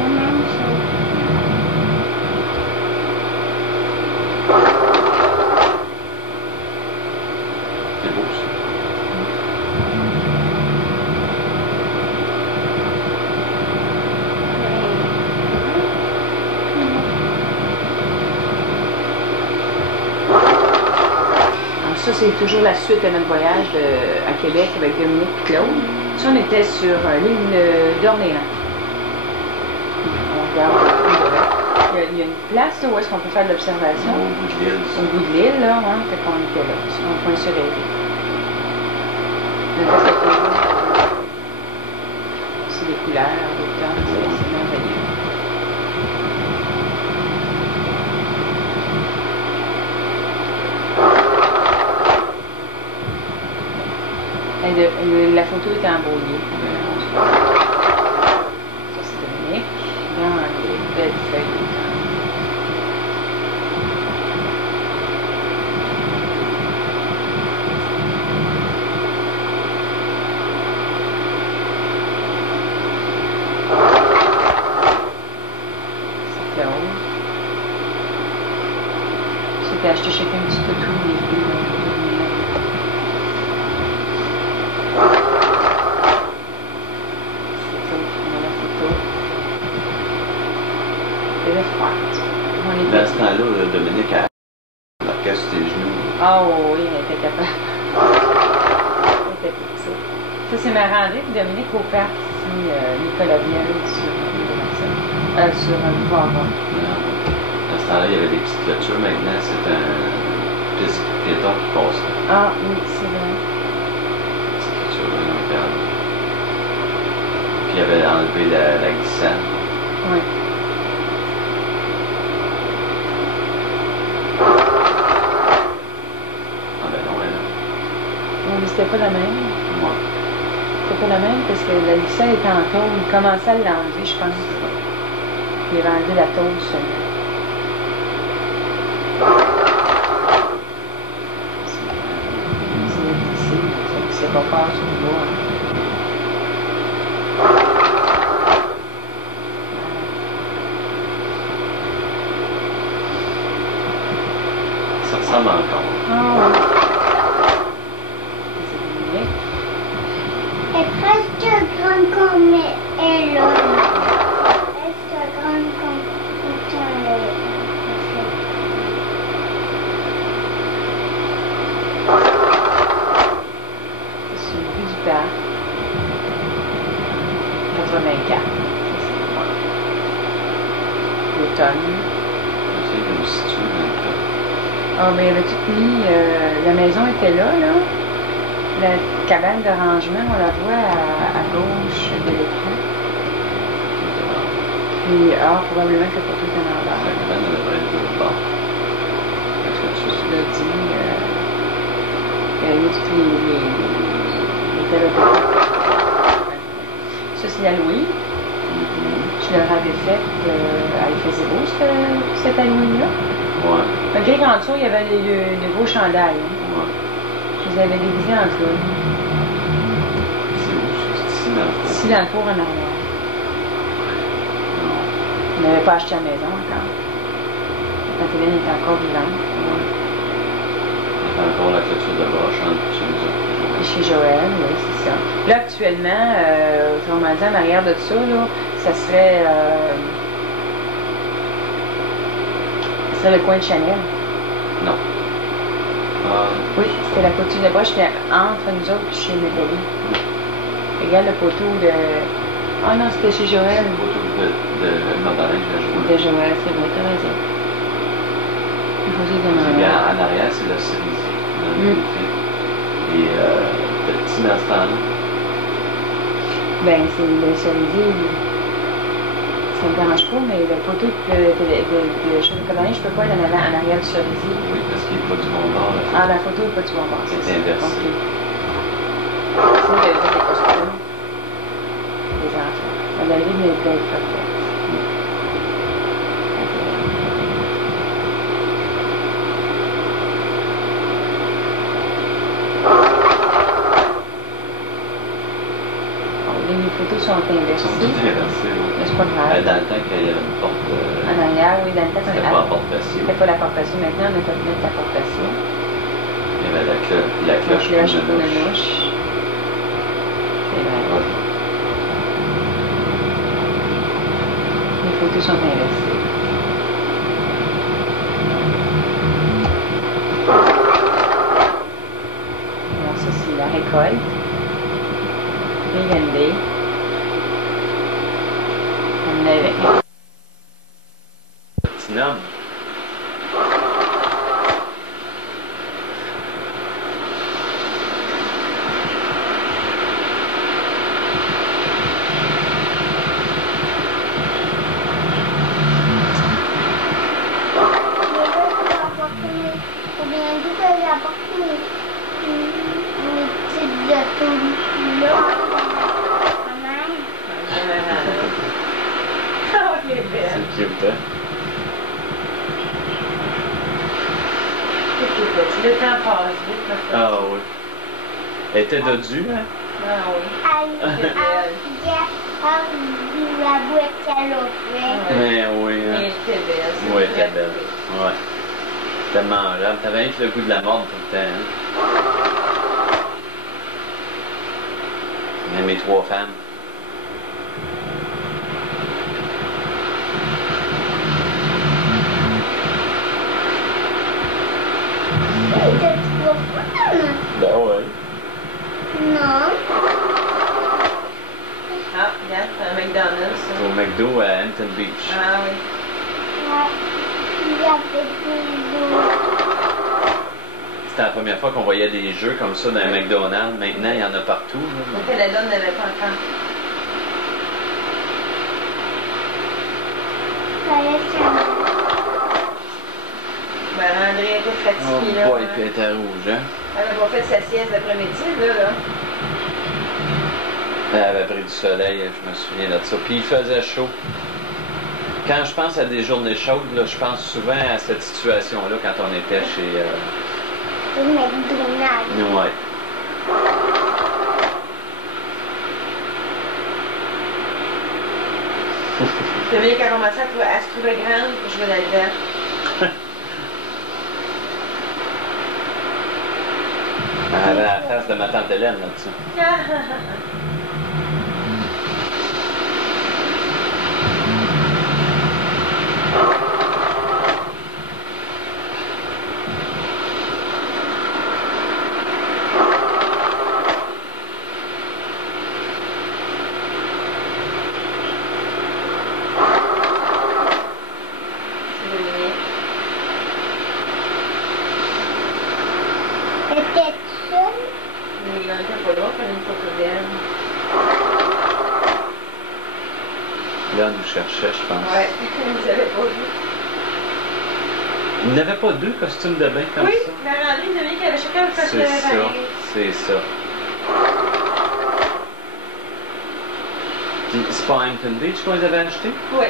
La même chose. C'est beau ça. Alors ça, c'est toujours la suite de notre voyage à Québec avec Dominique et Claude. Ça, on était sur l'île d'Orléans. On regarde il y a une place là, où est-ce qu'on peut faire de l'observation. Au bout de l'île. Au bout de l'île, là, hein, fait qu'on était là, sur un point sur l'île. C'est des couleurs, des temps, c'est merveilleux. La photo est embrouillée. Ça, c'est Dominique, dans les belles feuilles de temps. C'est Claude. C'était acheté chacun un petit peu tout, les deux. Dans ce temps-là, Dominique a marqué sur tes genoux. Ah oui, elle était capable. Elle était petite. Ça, c'est ma rendue, puis Dominique au parc, ici, Nicolas Vielle, sur un wagon. Dans ce temps-là, il y avait des petites clôtures. Maintenant, c'est un petit piéton qui passe là. Ah oui, c'est vrai. Petite clôture interne. Puis il avait enlevé la glissade. Oui. Ah ben non, elle là. Oui, c'était pas la même. Ouais. C'était pas la même parce que la glissade était en tôle. Il commençait à l'enlever, je pense. Il avait enlevé la tôle seulement. C'est pas fort sur le bois. Ça ressemble encore. Ah oui. C'est Dominique. Elle est presque grande comme elle là. Presque grande comme elle. 1984. L'automne. J'essaie de me situer dans le temps. Ah, mais il avait tout mis. La maison était là, là. La cabane de rangement, on la voit à gauche de l'écran. Puis, probablement que le photo est en La envers. cabane, elle devrait être de l'autre bord. Est-ce que tu Je sais? l'ai dit. Il y a eu tous les téléphones. Ça, c'est Halloween. Je leur avais fait. Il faisait beau, cet Halloween-là. Ouais. Malgré qu'en dessous, il y avait les beaux chandails. Hein. Ouais. Je les avais déguisés en clown. C'est où? C'est ici dans le fond? Ici, dans le cours en arrière. Non. On n'avait pas acheté la maison encore. Quand Hélène était encore vivante. Ouais. Il y a encore la clôture de roche entre chez nous autres. Et chez Joël, oui, c'est ça. Là, actuellement, autrement dit, en arrière de ça, là, ça serait le coin de Chanel. Non. Ah, Oui, c'était la clôture de roche qui est entre nous autres et chez Nathalie. Regarde le poteau de... Ah non, c'était chez Joël. c'est le poteau de Mandarin que j'ai joué. De Joël, c'est vrai, t'as raison. Il faut juste demander. En arrière, c'est le cerisier. Dans le côté. Et petit dans ce temps-là. Ben, c'est le cerisier. Ça me dérange pas, mais le poteau de chocolat, je peux pas aller en arrière du cerisier. Oui, parce qu'il n'est pas du bon bord. Là. Ah, la photo n'est pas du bon bord. C'est ça. inversé. Ok. Sinon, il y avait des costumes. Des enfants. La galerie venait d'être parfaite. Les photos sont Ils sont inversées. tous inversés, oui. Mais c'est pas grave. Dans le temps qu'il y avait une porte. En arrière, oui, dans le temps, C'était pas la porte patio. c'était pas la porte patio. Maintenant, on a fait mettre la porte patio. Il y avait la cloche La cloche pour pour le le mouche. mouche. C'est vrai. Ouais. Les photos sont inversées. Alors ça, c'est la récolte. Regardez. On avait... Petit homme. Combien de temps j'ai apporté mes petites de là? Maman. Oh, elle est belle. C'est cute, hein? Le temps passe vite, ma fille. Ah oui. Elle était dodue, hein? Ah oui. La boîte qu'elle a fait. Mais oui, Mais hein? elle était belle. c'est Oui, elle vrai. était belle. Ouais. C'était mangeable. T'avais rien que le goût de la mordre tout le temps, hein? Mais mes trois femmes. C'était trop fun. Ben ouais. Non. Ah, regarde, c'est un McDonald's. ça. Au McDo à Hampton Beach. Ah oui. Ouais. Il y avait des autres. C'était la première fois qu'on voyait des jeux comme ça dans un McDonald's. Maintenant, il y en a partout. Là. Donc, la donne n'avait pas encore. Fallait changer. Ben, André était fatiguée, là. Oh boy, puis elle était rouge, hein? Elle n'a pas fait sa sieste d'après-midi, là. Elle avait pris du soleil, je me souviens de ça. Puis il faisait chaud. Quand je pense à des journées chaudes, là, je pense souvent à cette situation-là quand on était chez... Le McDonald's. Ouais. C'est bien qu'elle a commencé à se trouver grande pour jouer là-dedans. Elle avait la face de ma tante Hélène là-dessus. Là, on nous cherchait, je pense. Ouais, vous avez pas vu. Il n'y avait pas deux costumes de bain comme Oui, ça? Marie-André, vous avez qu'il y avait chacun le costume C'est de ça, pareil. c'est ça. Puis c'est pas à Hampton Beach qu'on les avait achetés? Oui.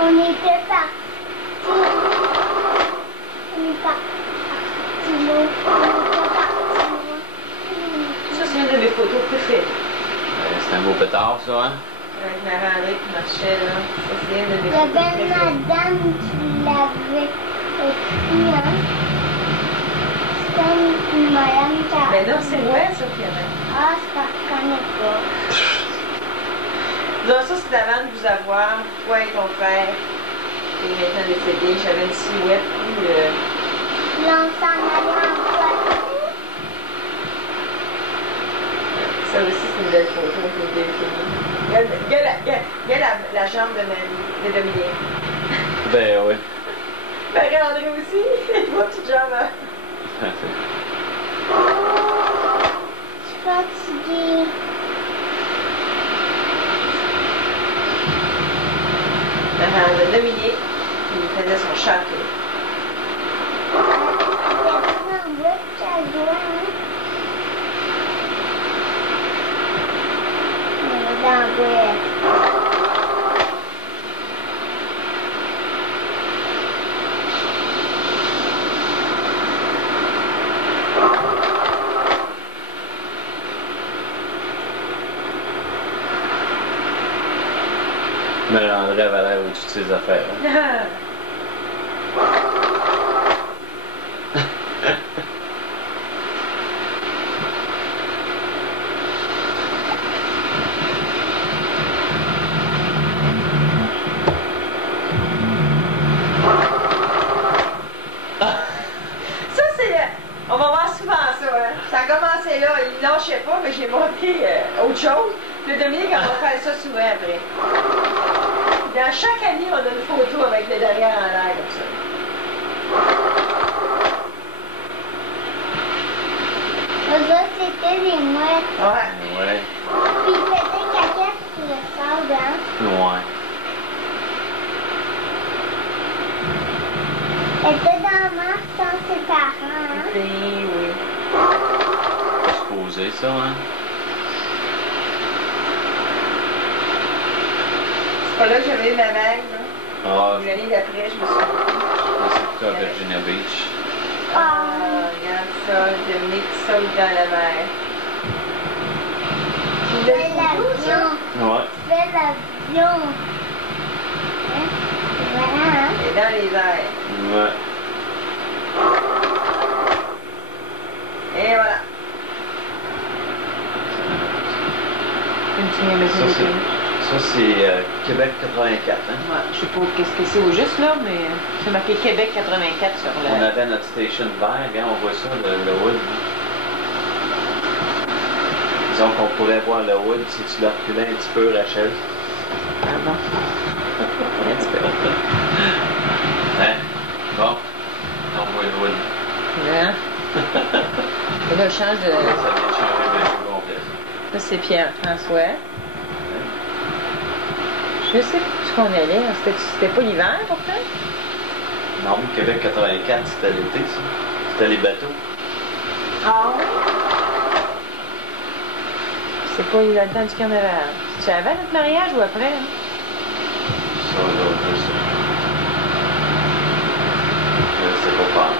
On était partis. On est partis là. On était partis là. Ça, c'est une de mes photos préférées. C'est un beau pétard, ça, hein? Avec Marie-André qui marchait, là. Ça, c'est une de mes Il y photos avait une préférées. madame qui l'avait écrit, hein. C'était une madame qui a... Mais non, c'est moi, ça, qu'il y avait. Ah, c'est parce que je connais pas. Non, ça, c'est avant de vous avoir, toi et ton frère. Et maintenant décédé, j'avais une silhouette plus... Là, on s'en allait en voiture. Ça aussi, c'est une belle photo avec les deux filles. Regarde la jambe de Dominique. Ben oui. Marie-André aussi, il voit petite jambe. Hein? Je suis fatiguée. De Dominique, il faisait son château. Elle était en bois de cadeau, hein. Elle est dans la boîte. Mais André avait l'air au-dessus de ses affaires. Hein? Ça, c'est... On va voir souvent ça. Hein? Ça a commencé là, il lâchait pas, mais j'ai montré autre chose. Le Dominique, on va faire ça souvent après. Dans chaque année, on a une photo avec le derrière en l'air comme ça. Eux autres, c'était des mouettes. Ouais. Ouais. Puis ils faisaient caca sur le sable, hein. Ouais. Elle était dans la marche sans ses parents, hein. Oui. Pas supposé, ça, hein? C'est pas là que j'avais eu ma vague, là. Ah, L'année d'après, je me suis dit, c'est plutôt à Virginia Beach. regarde ça, Dominique qui saute dans la mer. Tu fais l'avion. Ouais. Tu fais l'avion. Hein? Voilà, hein. Et dans les airs. Ouais. Et voilà. Ça, c'est Québec 84, hein? Ouais, je sais pas qu'est-ce que c'est au juste là, mais c'est marqué Québec 84 sur On la. avait notre station vert, hein, on voit ça, le wood. Disons qu'on pourrait voir le wood si tu le reculais un petit peu, Rachel. Ah bon. Un petit peu. Hein? Bon, on voit le wood. Hein? Et là, je change de. Ça vient de changer de jeu complet. Ça, c'est Pierre-François. Je sais plus ce qu'on allait. C'était pas l'hiver, pourtant? Non, Québec 84, c'était l'été, ça. C'était les bateaux. Ah oui? C'est pas le temps du carnaval. C'est avant notre mariage ou après? Hein? Ça, là, je sais. Je sais pas faire.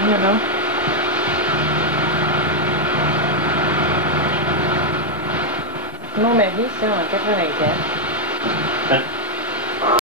Non, non. Mon mari, c'est en 84.